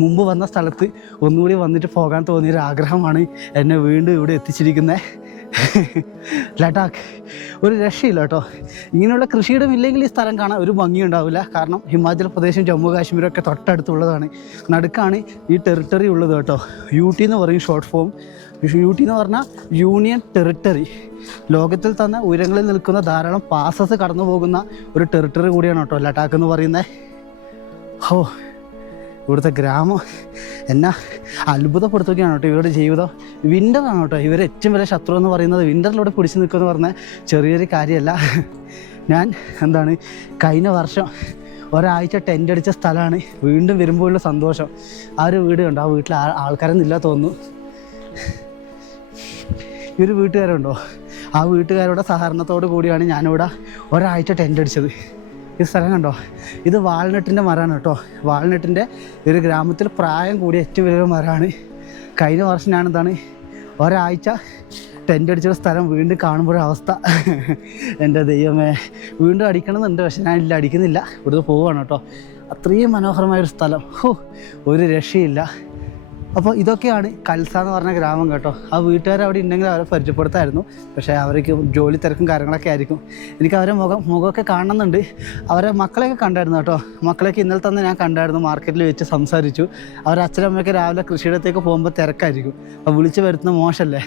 മുമ്പ് വന്ന സ്ഥലത്ത് ഒന്നുകൂടി വന്നിട്ട് പോകാൻ തോന്നിയൊരു ആഗ്രഹമാണ് എന്നെ വീണ്ടും ഇവിടെ എത്തിച്ചിരിക്കുന്നത്. ലഡാക്ക് ഒരു രക്ഷയില്ല കേട്ടോ. ഇങ്ങനെയുള്ള കൃഷിയിടം ഇല്ലെങ്കിൽ ഈ സ്ഥലം കാണാൻ ഒരു ഭംഗിയുണ്ടാവില്ല. കാരണം ഹിമാചൽ പ്രദേശും ജമ്മു കാശ്മീരും ഒക്കെ തൊട്ടടുത്തുള്ളതാണ്. നടുക്കാണ് ഈ ടെറിട്ടറി ഉള്ളത് കേട്ടോ. UT എന്ന് പറയും ഷോർട്ട് ഫോം. UT എന്ന് പറഞ്ഞാൽ യൂണിയൻ ടെറിട്ടറി. ലോകത്തിൽ തന്നെ ഉയരങ്ങളിൽ നിൽക്കുന്ന ധാരാളം പാസസ് കടന്നു പോകുന്ന ഒരു ടെറിട്ടറി കൂടിയാണ് കേട്ടോ ലഡാക്ക് എന്ന് പറയുന്നത്. ഇവിടുത്തെ ഗ്രാമം എന്നെ അത്ഭുതപ്പെടുത്തുകയാണ് കേട്ടോ. ഇവരുടെ ജീവിതം വിൻ്ററാണ് കേട്ടോ. ഇവരെ ഏറ്റവും വലിയ ശത്രു എന്ന് പറയുന്നത് വിൻ്ററിലൂടെ പിടിച്ചു നിൽക്കുമെന്ന് പറഞ്ഞാൽ ചെറിയൊരു കാര്യമല്ല. ഞാൻ കഴിഞ്ഞ വർഷം ഒരാഴ്ച ടെൻ്റ് അടിച്ച സ്ഥലമാണ്. വീണ്ടും വരുമ്പോഴുള്ള സന്തോഷം. ആ ഒരു വീട് കണ്ടോ, ആ വീട്ടിൽ ആൾക്കാരൊന്നും ഇല്ല തോന്നുന്നു. ഈ ഒരു വീട്ടുകാരുണ്ടോ, ആ വീട്ടുകാരുടെ സഹകരണത്തോടു കൂടിയാണ് ഞാനിവിടെ ഒരാഴ്ച ടെൻ്റ് അടിച്ചത്. ഈ സ്ഥലം കണ്ടോ, ഇത് വാൾനട്ടിൻ്റെ മരമാണ് കേട്ടോ. വാൾനട്ടിൻ്റെ ഒരു ഗ്രാമത്തിൽ പ്രായം കൂടിയ ഏറ്റവും വലിയൊരു മരമാണ്. കഴിഞ്ഞ വർഷം ഞാൻ ഒരാഴ്ച ടെൻ്റ് അടിച്ചൊരു സ്ഥലം വീണ്ടും കാണുമ്പോഴവസ്ഥ എൻ്റെ ദൈവമേ, വീണ്ടും അടിക്കണമെന്നുണ്ട്. പക്ഷെ ഞാനില്ല, അടിക്കുന്നില്ല. ഇവിടുന്ന് പോവുകയാണ് കേട്ടോ. അത്രയും മനോഹരമായൊരു സ്ഥലം. ഒരു രക്ഷയില്ല. അപ്പോൾ ഇതൊക്കെയാണ് കൽസ എന്ന് പറഞ്ഞ ഗ്രാമം കേട്ടോ. ആ വീട്ടുകാർ അവിടെ ഉണ്ടെങ്കിൽ അവരെ പരിചയപ്പെടുത്തായിരുന്നു. പക്ഷേ അവർക്ക് ജോലി തിരക്കും കാര്യങ്ങളൊക്കെ ആയിരിക്കും. എനിക്ക് അവരെ മുഖമൊക്കെ കാണുന്നുണ്ട്. അവരെ മക്കളെയൊക്കെ കണ്ടായിരുന്നു കേട്ടോ. മക്കളെയൊക്കെ ഇന്നലെ തന്നെ ഞാൻ കണ്ടായിരുന്നു. മാർക്കറ്റിൽ വെച്ച് സംസാരിച്ചു. അവരെ അച്ഛനമ്മയൊക്കെ രാവിലെ കൃഷിയിടത്തേക്ക് പോകുമ്പോൾ തിരക്കായിരിക്കും. അപ്പോൾ വിളിച്ച് വരുത്തുന്ന മോശമല്ലേ.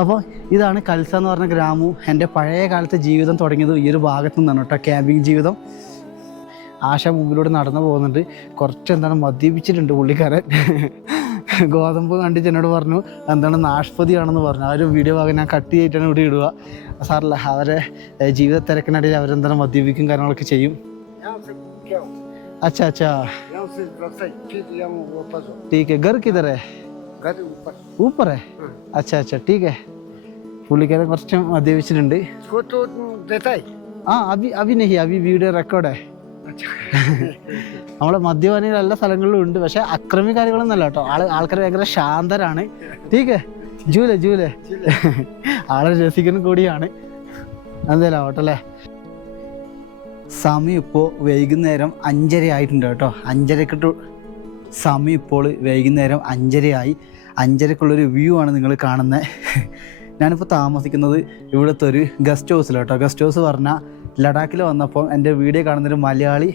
അപ്പോൾ ഇതാണ് കൽസ എന്ന് പറഞ്ഞ ഗ്രാമവും. എൻ്റെ പഴയ കാലത്തെ ജീവിതം തുടങ്ങിയത് ഈ ഒരു ഭാഗത്തു നിന്നാണ് കേട്ടോ, ക്യാമ്പിങ് ജീവിതം. ആശ മുമ്പിലൂടെ നടന്നു പോകുന്നുണ്ട്. കുറച്ച് മദ്യപിച്ചിട്ടുണ്ട് പുള്ളിക്കാരൻ. ഗോതമ്പ് കണ്ടിട്ട് എന്നോട് പറഞ്ഞു നാഷ്പതിയാണെന്ന് പറഞ്ഞു. ആ ഒരു വീഡിയോ ഭാഗം ഞാൻ കട്ട് ചെയ്തിട്ടാണ് ഇവിടെ ഇടുക. സാറല്ല, അവരെ ജീവിത തിരക്കിനിടയിൽ അവരെന്താണ് മദ്യപിക്കും കാര്യങ്ങളൊക്കെ ചെയ്യും. अच्छा अच्छा यहाँ से रास्ता फिर यहाँ वापस हो ठीक है घर किधर है घर ऊपर ऊपर है अच्छा अच्छा ठीक है പുള്ളിക്കാരൻ കുറച്ച് മദ്യപിച്ചിട്ടുണ്ട് इसको तो देता है ആ അഭി നെഹി അഭി വീഡിയോ റെക്കോർഡ് अच्छा നമ്മളെ മദ്യപാനികൾ എല്ലാ സ്ഥലങ്ങളിലും ഉണ്ട് പക്ഷെ അക്രമി കാര്യങ്ങളൊന്നല്ല കേട്ടോ ആൾക്കാർ ഭയങ്കര ശാന്തരാണ് ടീക്ക് ജൂലെ ആളെ രസിക്കുന്ന കൂടിയാണ് എന്തായാലും ആവട്ടെ അല്ലേ സമയം ഇപ്പോൾ വൈകുന്നേരം 5:30 ആയിട്ടുണ്ട് കേട്ടോ 5:30 സമയം ഇപ്പോൾ വൈകുന്നേരം 5:30 ആയി 5:30ക്കുള്ളൊരു വ്യൂ ആണ് നിങ്ങൾ കാണുന്നത് ഞാനിപ്പോൾ താമസിക്കുന്നത് ഇവിടുത്തെ ഒരു ഗസ്റ്റ് ഹൗസിലാണ് കേട്ടോ ഗസ്റ്റ് ഹൗസ് പറഞ്ഞാൽ ലഡാക്കിൽ വന്നപ്പോൾ എൻ്റെ വീഡിയോ കാണുന്നൊരു മലയാളി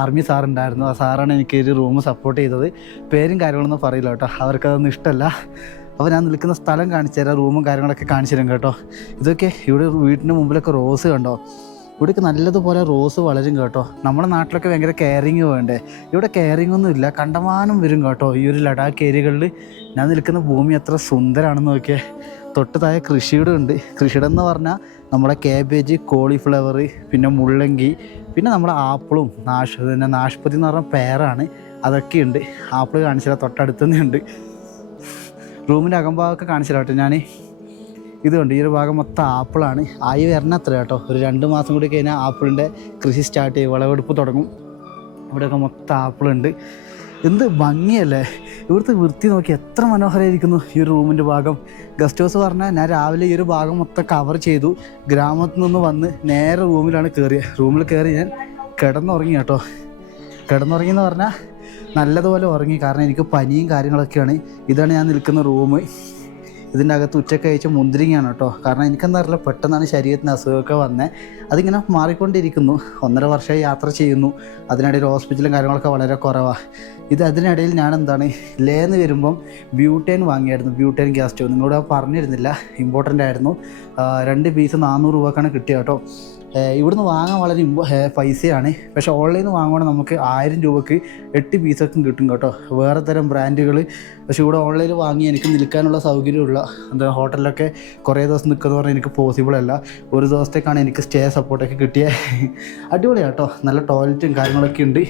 ആർമി സാറുണ്ടായിരുന്നു ആ സാറാണ് എനിക്ക് ഒരു റൂം സപ്പോർട്ട് ചെയ്തത് പേരും കാര്യങ്ങളൊന്നും പറയില്ല കേട്ടോ അവർക്കതൊന്നും ഇഷ്ടമല്ല അപ്പോൾ ഞാൻ നിൽക്കുന്ന സ്ഥലം കാണിച്ചു തരാം റൂമും കാര്യങ്ങളൊക്കെ കാണിച്ചു തരാം കേട്ടോ ഇതൊക്കെ ഇവിടെ വീടിൻ്റെ മുമ്പിലൊക്കെ റോസ് കണ്ടോ ഇവിടേക്ക് നല്ലതുപോലെ റോസ് വളരും കേട്ടോ നമ്മുടെ നാട്ടിലൊക്കെ ഭയങ്കര കെയറിങ് വേണ്ടേ ഇവിടെ കെയറിങ് ഒന്നും ഇല്ല കണ്ടമാനം വരും കേട്ടോ ഈ ഒരു ലഡാക്ക് ഏരിയകളിൽ ഞാൻ നിൽക്കുന്ന ഭൂമി എത്ര സുന്ദരമാണെന്ന് നോക്കിയേ തൊട്ട് താഴെ കൃഷിയുടെ ഉണ്ട് കൃഷിയുടെ എന്ന് പറഞ്ഞാൽ നമ്മുടെ കാബേജ് കോളിഫ്ലവർ പിന്നെ മുള്ളങ്കി പിന്നെ നമ്മുടെ ആപ്പിളും നാഷ്പതി എന്ന് പറഞ്ഞാൽ പേരാണ് അതൊക്കെയുണ്ട് ആപ്പിൾ കാണിച്ചില്ല തൊട്ടടുത്ത് തന്നെ ഉണ്ട് റൂമിൻ്റെ അകംഭാഗമൊക്കെ കാണിച്ചില്ല കേട്ടോ ഞാൻ ഇതുണ്ട് ഈ ഒരു ഭാഗം മൊത്തം ആപ്പിളാണ് ആയി വരണത്ര കേട്ടോ ഒരു 2 മാസം കൂടി കഴിഞ്ഞാൽ ആപ്പിളിൻ്റെ കൃഷി സ്റ്റാർട്ട് ചെയ്യും വിളവെടുപ്പ് തുടങ്ങും ഇവിടെയൊക്കെ മൊത്തം ആപ്പിളുണ്ട് എന്ത് ഭംഗിയല്ലേ ഇവിടുത്തെ വൃത്തി നോക്കി എത്ര മനോഹരമായിരിക്കുന്നു ഈ ഒരു റൂമിൻ്റെ ഭാഗം ഗസ്റ്റ് ഹൗസ് പറഞ്ഞാൽ ഞാൻ രാവിലെ ഈ ഒരു ഭാഗം മൊത്തം കവർ ചെയ്തു ഗ്രാമത്തിൽ നിന്ന് വന്ന് നേരെ റൂമിലാണ് കയറിയത് റൂമിൽ കയറി ഞാൻ കിടന്നുറങ്ങി കേട്ടോ കിടന്നുറങ്ങിയെന്ന് പറഞ്ഞാൽ നല്ലതുപോലെ ഉറങ്ങി കാരണം എനിക്ക് പനിയും കാര്യങ്ങളൊക്കെയാണ് ഇതാണ് ഞാൻ നിൽക്കുന്ന റൂം ഇതിൻ്റെ അകത്ത് ഉച്ചക്ക് കഴിച്ച മുന്തിരിങ്ങയാണ് കേട്ടോ കാരണം എനിക്കെന്താ അറിയില്ല പെട്ടെന്നാണ് ശരീരത്തിന് അസുഖമൊക്കെ വന്നത് അതിങ്ങനെ മാറിക്കൊണ്ടിരിക്കുന്നു 1.5 വർഷമായി യാത്ര ചെയ്യുന്നു അതിനിടയിൽ ഹോസ്പിറ്റലും കാര്യങ്ങളൊക്കെ വളരെ കുറവാണ് അതിനിടയിൽ ഞാൻ എന്താണ് ലേന്ന് വരുമ്പം ബ്യൂട്ടേൻ വാങ്ങിയായിരുന്നു ബ്യൂട്ടേൻ ഗ്യാസ് സ്റ്റവ് നിങ്ങളോട് പറഞ്ഞിരുന്നില്ല ഇമ്പോർട്ടൻ്റ് ആയിരുന്നു 2 പീസ് 400 രൂപക്കാണ് കിട്ടിയത് കേട്ടോ ഇവിടുന്ന് വാങ്ങാൻ വളരെ പൈസയാണ് പക്ഷേ ഓൺലൈനിൽ നിന്ന് വാങ്ങുവാണെങ്കിൽ നമുക്ക് 1000 രൂപയ്ക്ക് 8 പീസൊക്കെ കിട്ടും കേട്ടോ വേറെ തരം ബ്രാൻഡുകൾ പക്ഷേ ഇവിടെ ഓൺലൈനിൽ വാങ്ങി എനിക്ക് നിൽക്കാനുള്ള സൗകര്യമുള്ള എന്താ ഹോട്ടലിലൊക്കെ കുറേ ദിവസം നിൽക്കുന്ന പറഞ്ഞാൽ എനിക്ക് പോസിബിൾ അല്ല ഒരു ദിവസത്തേക്കാണ് എനിക്ക് സ്റ്റേ സപ്പോർട്ടൊക്കെ കിട്ടിയത് അടിപൊളിയാണ് കേട്ടോ നല്ല ടോയ്ലറ്റും കാര്യങ്ങളൊക്കെ ഉണ്ട്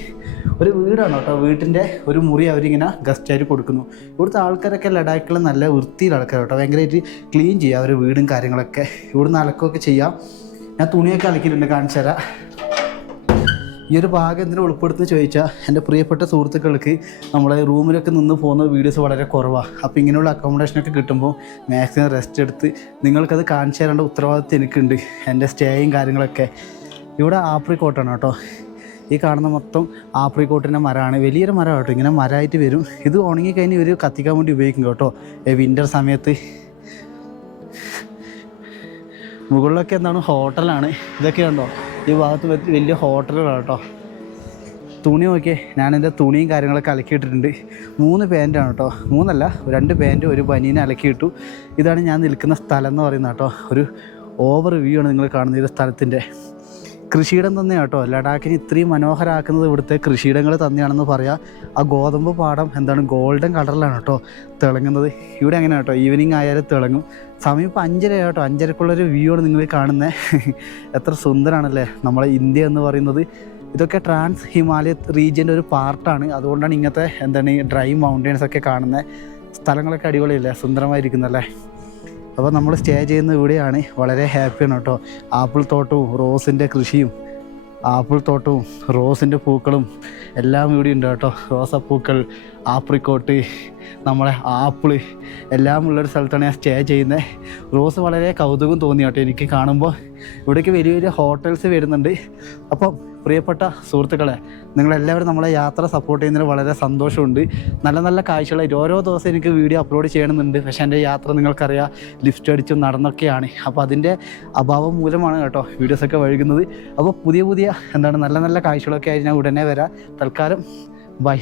ഒരു വീടാണ് കേട്ടോ വീട്ടിൻ്റെ ഒരു മുറി അവരിങ്ങനെ ഗസ്റ്റായിട്ട് കൊടുക്കുന്നു ഇവിടുത്തെ ആൾക്കാരൊക്കെ ലഡാക്കിൽ നല്ല വൃത്തിയിൽ ആൾക്കാർ കേട്ടോ ഭയങ്കരമായിട്ട് ക്ലീൻ ചെയ്യുക അവർ വീടും കാര്യങ്ങളൊക്കെ ഇവിടുന്ന് അലക്കുകയൊക്കെ ചെയ്യാം ഞാൻ തുണിയൊക്കെ അലക്കിയിട്ടുണ്ട് കാണിച്ചു തരാം ഈ ഒരു ഭാഗം എന്തിനാ ഉൾപ്പെടുത്തുന്നത് ചോദിച്ചാൽ എൻ്റെ പ്രിയപ്പെട്ട സുഹൃത്തുക്കൾക്ക് നമ്മളെ റൂമിലൊക്കെ നിന്ന് പോകുന്ന വീഡിയോസ് വളരെ കുറവാണ് അപ്പോൾ ഇങ്ങനെയുള്ള അക്കോമഡേഷനൊക്കെ കിട്ടുമ്പോൾ മാക്സിമം റെസ്റ്റ് എടുത്ത് നിങ്ങൾക്കത് കാണിച്ചു തരേണ്ട ഉത്തരവാദിത്വം എനിക്കുണ്ട് എൻ്റെ സ്റ്റേയും കാര്യങ്ങളൊക്കെ ഇവിടെ ആപ്രിക്കോട്ടാണ് കേട്ടോ ഈ കാണുന്ന മൊത്തം ആപ്രിക്കോട്ടിൻ്റെ മരമാണ് വലിയൊരു മരം കേട്ടോ ഇങ്ങനെ മരമായിട്ട് വരും ഇത് ഉണങ്ങിക്കഴിഞ്ഞ് ഇവർ കത്തിക്കാൻ വേണ്ടി ഉപയോഗിക്കും കേട്ടോ വിൻ്റർ സമയത്ത് മുകളിലൊക്കെ എന്താണ് ഹോട്ടലാണ് ഇതൊക്കെ ഉണ്ടോ ഈ ഭാഗത്ത് വലിയ ഹോട്ടലുകളാണ് കേട്ടോ തുണി നോക്കിയേ ഞാനെൻ്റെ തുണിയും കാര്യങ്ങളൊക്കെ അലക്കിയിട്ടിട്ടുണ്ട് 3 പാൻറ്റാണ് കേട്ടോ 3 അല്ല 2 പാൻറ്റ് ഒരു ബനീനെ അലക്കിയിട്ടു ഇതാണ് ഞാൻ നിൽക്കുന്ന സ്ഥലം എന്ന് പറയുന്നത് കേട്ടോ ഒരു ഓവർ വ്യൂ ആണ് നിങ്ങൾ കാണുന്ന ഈ സ്ഥലത്തിൻ്റെ കൃഷിയിടം തന്നെയാണ് കേട്ടോ ലഡാക്കിന് ഇത്രയും മനോഹരമാക്കുന്നത് ഇവിടുത്തെ കൃഷിയിടങ്ങൾ തന്നെയാണെന്ന് പറയാം ആ ഗോതമ്പ് പാടം എന്താണ് ഗോൾഡൻ കളറിലാണ് കേട്ടോ തിളങ്ങുന്നത് ഇവിടെ അങ്ങനെ കേട്ടോ ഈവനിങ് ആയാലും തിളങ്ങും സമയം ഇപ്പോൾ 5:30 കേട്ടോ 5:30ക്കുള്ളൊരു വ്യൂ ആണ് നിങ്ങൾ കാണുന്നത് എത്ര സുന്ദരമാണല്ലേ നമ്മളെ ഇന്ത്യ എന്ന് പറയുന്നത് ഇതൊക്കെ ട്രാൻസ് ഹിമാലയ റീജിയൻ്റെ ഒരു പാർട്ടാണ് അതുകൊണ്ടാണ് ഇങ്ങനത്തെ എന്താണ് ഈ ഡ്രൈ മൗണ്ടെയ്ൻസ് ഒക്കെ കാണുന്നത് സ്ഥലങ്ങളൊക്കെ അടിപൊളിയല്ലേ സുന്ദരമായിരിക്കുന്നല്ലേ അപ്പോൾ നമ്മൾ സ്റ്റേ ചെയ്യുന്ന ഇവിടെയാണ് വളരെ ഹാപ്പിയാണ് കേട്ടോ ആപ്പിൾ തോട്ടവും റോസിൻ്റെ കൃഷിയും ആപ്പിൾ തോട്ടവും റോസിൻ്റെ പൂക്കളും എല്ലാം ഇവിടെ ഉണ്ട് കേട്ടോ റോസപ്പൂക്കൾ ആപ്രിക്കോട്ട് നമ്മളെ ആപ്പിള് എല്ലാം ഉള്ളൊരു സ്ഥലത്താണ് ഞാൻ സ്റ്റേ ചെയ്യുന്നത് റോസ് വളരെ കൗതുകം തോന്നി കേട്ടോ എനിക്ക് കാണുമ്പോൾ ഇവിടേക്ക് വലിയ വലിയ ഹോട്ടൽസ് വരുന്നുണ്ട് അപ്പം പ്രിയപ്പെട്ട സുഹൃത്തുക്കളെ നിങ്ങളെല്ലാവരും നമ്മളെ യാത്ര സപ്പോർട്ട് ചെയ്യുന്നതിന് വളരെ സന്തോഷമുണ്ട് നല്ല നല്ല കാഴ്ചകളായിട്ട് ഓരോ ദിവസം എനിക്ക് വീഡിയോ അപ്ലോഡ് ചെയ്യണമെന്നുണ്ട് പക്ഷേ എൻ്റെ യാത്ര നിങ്ങൾക്കറിയാം ലിഫ്റ്റ് അടിച്ചും നടന്നൊക്കെയാണ് അപ്പോൾ അതിൻ്റെ അഭാവം മൂലമാണ് കേട്ടോ വീഡിയോസൊക്കെ വൈകുന്നത് അപ്പോൾ പുതിയ എന്താണ് നല്ല നല്ല കാഴ്ചകളൊക്കെ ആയിട്ട് ഞാൻ ഉടനെ വരാം തൽക്കാലം ബൈ